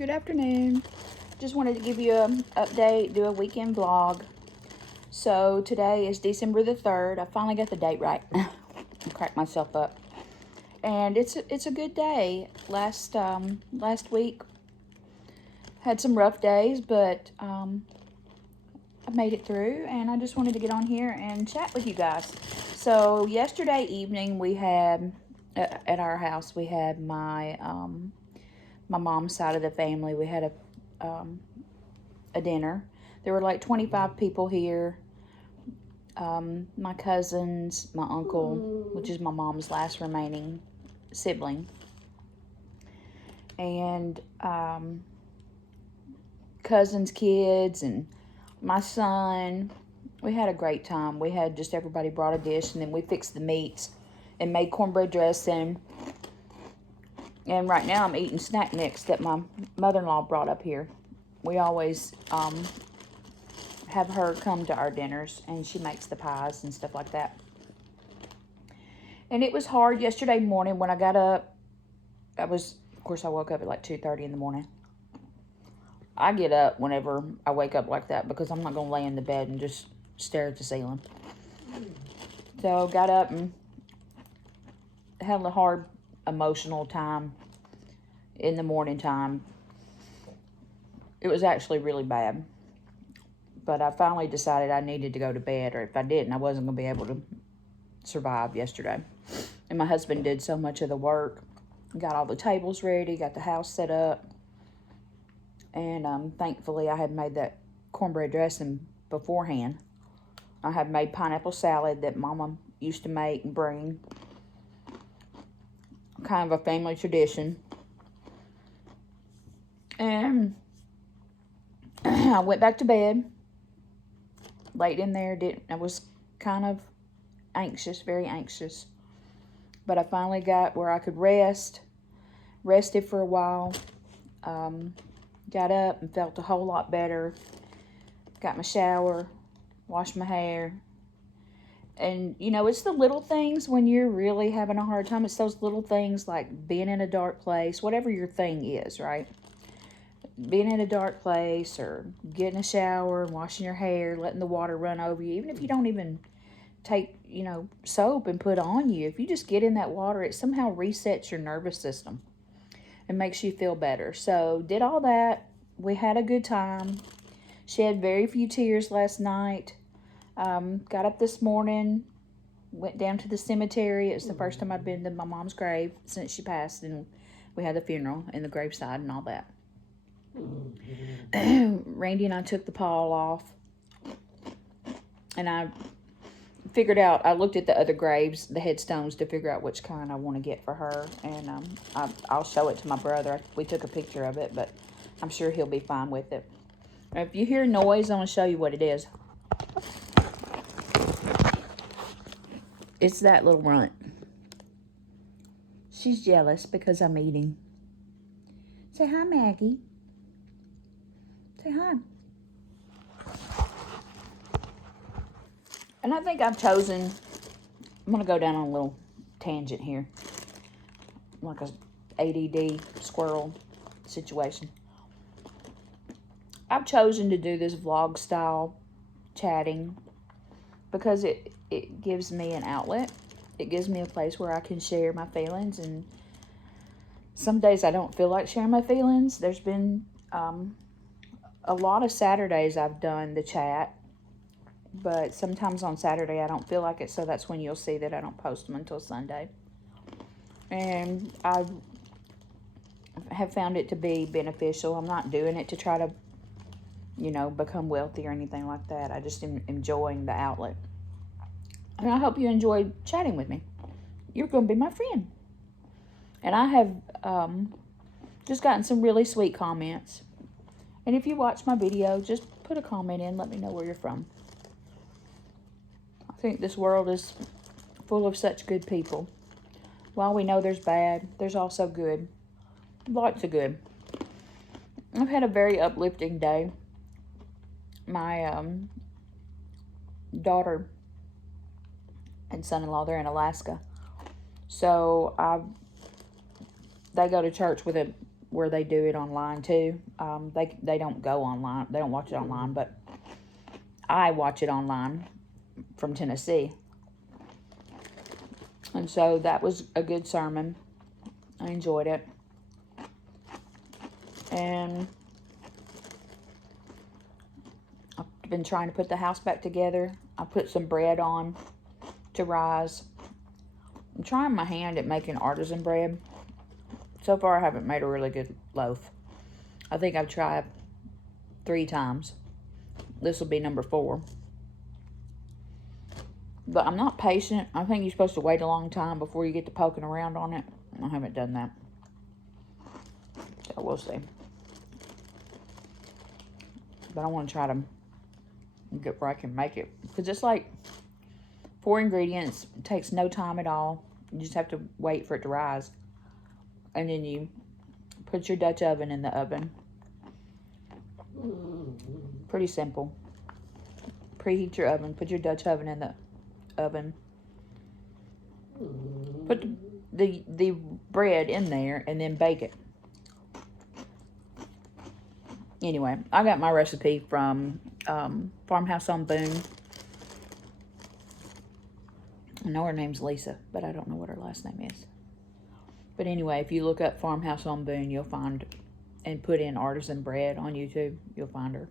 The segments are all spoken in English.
Good afternoon. Just wanted to give you an update, do a weekend vlog. So today is December the 3rd. I finally got the date right. I cracked myself up. And it's a good day. Last week had some rough days, but I made it through, and I just wanted to get on here and chat with you guys. So yesterday evening we had at our house, we had my mom's side of the family. We had a dinner. There were like 25 people here. My cousins, my uncle, which is my mom's last remaining sibling, and cousins' kids, and my son. We had a great time. We had just everybody brought a dish, and then we fixed the meats and made cornbread dressing. And right now I'm eating snack mix that my mother-in-law brought up here. We always have her come to our dinners, and she makes the pies and stuff like that. And it was hard yesterday morning when I got up. Of course, I woke up at like 2:30 in the morning. I get up whenever I wake up like that because I'm not going to lay in the bed and just stare at the ceiling. So got up and had a hard emotional time in the morning time. It was actually really bad. But I finally decided I needed to go to bed, or if I didn't, I wasn't going to be able to survive yesterday. And my husband did so much of the work. Got all the tables ready, got the house set up. And thankfully I had made that cornbread dressing beforehand. I had made pineapple salad that Mama used to make and bring. Kind of a family tradition. And I went back to bed. Laid in there. I was kind of anxious, very anxious. But I finally got where I could rest. Rested for a while. Got up and felt a whole lot better. Got my shower. Washed my hair. And, you know, it's the little things when you're really having a hard time. It's those little things like being in a dark place. Whatever your thing is, right? Being in a dark place, or getting a shower, washing your hair, letting the water run over you. Even if you don't even take, soap and put on you. If you just get in that water, it somehow resets your nervous system. It makes you feel better. So did all that. We had a good time. Shed very few tears last night. Got up this morning. Went down to the cemetery. It was the first time I've been to my mom's grave since she passed. And we had the funeral and the graveside and all that. Randy and I took the pall off. And I figured out, I looked at the other graves, the headstones, to figure out which kind I want to get for her. And I'll show it to my brother. We took a picture of it, but I'm sure he'll be fine with it. If you hear noise, I'm going to show you what it is. It's that little runt. She's jealous because I'm eating. Say hi, Maggie. Say hi. And I think I've chosen, I'm going to go down on a little tangent here. Like a ADD squirrel situation. I've chosen to do this vlog style chatting because it gives me an outlet. It gives me a place where I can share my feelings. And some days I don't feel like sharing my feelings. There's been a lot of Saturdays I've done the chat. But sometimes on Saturday I don't feel like it, so that's when you'll see that I don't post them until Sunday. And I have found it to be beneficial. I'm not doing it to try to, become wealthy or anything like that. I just am enjoying the outlet. And I hope you enjoyed chatting with me. You're going to be my friend. And I have just gotten some really sweet comments. And if you watch my video, just put a comment in. Let me know where you're from. I think this world is full of such good people. While we know there's bad, there's also good. Lots of good. I've had a very uplifting day. My daughter and son-in-law, they're in Alaska. So they go to church with a where they do it online too. They don't go online. They don't watch it online, but I watch it online from Tennessee. And so that was a good sermon. I enjoyed it. And I've been trying to put the house back together. I put some bread on to rise. I'm trying my hand at making artisan bread. So far, I haven't made a really good loaf. I think I've tried 3 times. This will be number 4. But I'm not patient. I think you're supposed to wait a long time before you get to poking around on it. I haven't done that. So we'll see. But I want to try to get where I can make it. Because it's like 4 ingredients. It takes no time at all. You just have to wait for it to rise. And then you put your Dutch oven in the oven. Pretty simple. Preheat your oven. Put your Dutch oven in the oven. Put the bread in there and then bake it. Anyway, I got my recipe from Farmhouse on Boone. I know her name's Lisa, but I don't know what her last name is. But anyway, if you look up Farmhouse on Boone, you'll find, and put in artisan bread on YouTube, you'll find her.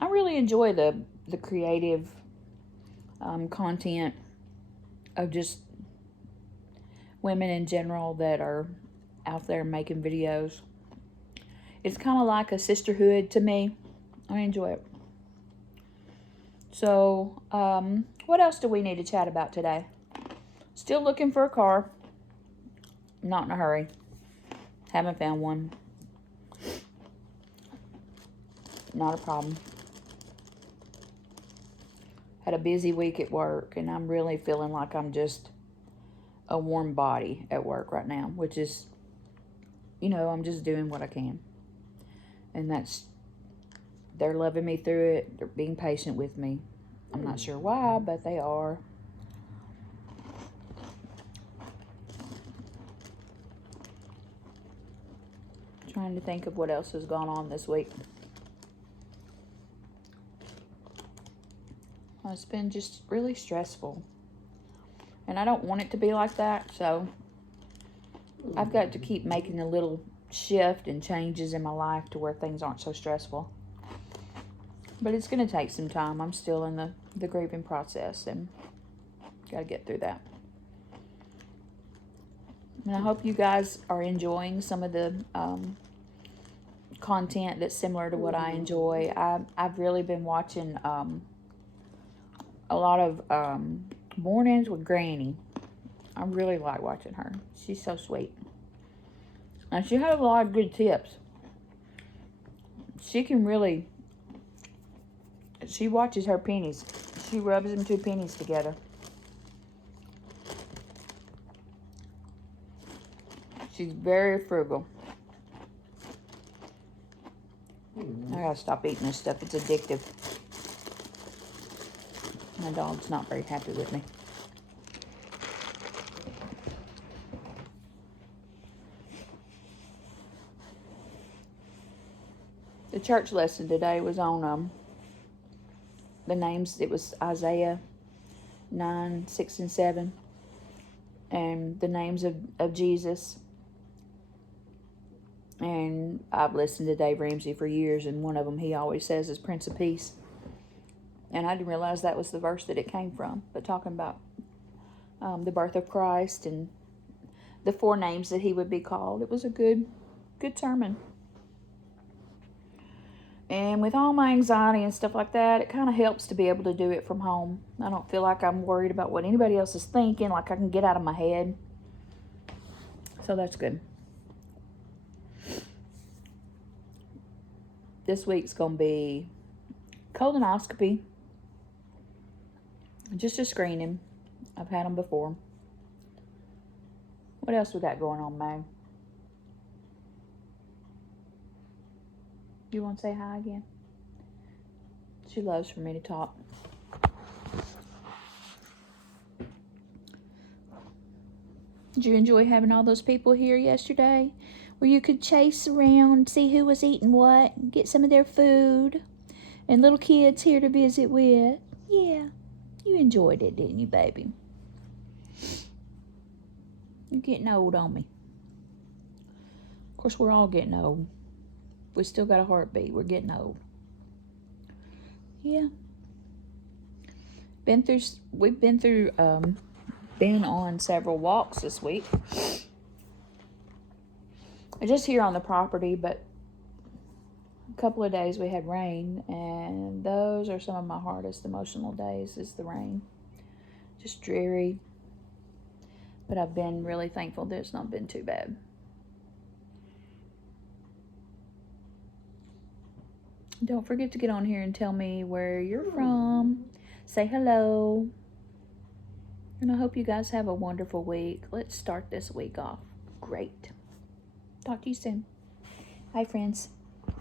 I really enjoy the creative content of just women in general that are out there making videos. It's kind of like a sisterhood to me. I enjoy it. So, what else do we need to chat about today? Still looking for a car. Not in a hurry. Haven't found one. Not a problem. Had a busy week at work, and I'm really feeling like I'm just a warm body at work right now, which is, you know, I'm just doing what I can. And they're loving me through it. They're being patient with me. I'm not sure why, but they are. Trying to think of what else has gone on this week. It's been just really stressful. And I don't want it to be like that, so I've got to keep making a little shift and changes in my life to where things aren't so stressful. But it's going to take some time. I'm still in the grieving process, and got to get through that. And I hope you guys are enjoying some of the content that's similar to what I enjoy. I've really been watching a lot of Mornings with Granny. I really like watching her. She's so sweet. And she has a lot of good tips. She can really... She watches her pennies. She rubs them 2 pennies together. She's very frugal. I gotta stop eating this stuff. It's addictive. My dog's not very happy with me. The church lesson today was on the names. It was Isaiah 9, 6, and 7. And the names of Jesus. And I've listened to Dave Ramsey for years, and one of them he always says is Prince of Peace. And I didn't realize that was the verse that it came from. But talking about the birth of Christ and the 4 names that he would be called, it was a good sermon. And with all my anxiety and stuff like that, it kind of helps to be able to do it from home. I don't feel like I'm worried about what anybody else is thinking, like I can get out of my head. So that's good. This week's going to be colonoscopy. Just a screening. I've had them before. What else we got going on, Mag? You want to say hi again? She loves for me to talk. Did you enjoy having all those people here yesterday? Where you could chase around, see who was eating what, get some of their food, and little kids here to visit with. Yeah, you enjoyed it, didn't you, baby? You're getting old on me. Of course, we're all getting old. We still got a heartbeat. We're getting old. Yeah. We've been on several walks this week. Just here on the property, but a couple of days we had rain, and those are some of my hardest emotional days, is the rain. Just dreary. But I've been really thankful that it's not been too bad. Don't forget to get on here and tell me where you're from. Say hello. And I hope you guys have a wonderful week. Let's start this week off great. Talk to you soon. Bye, friends.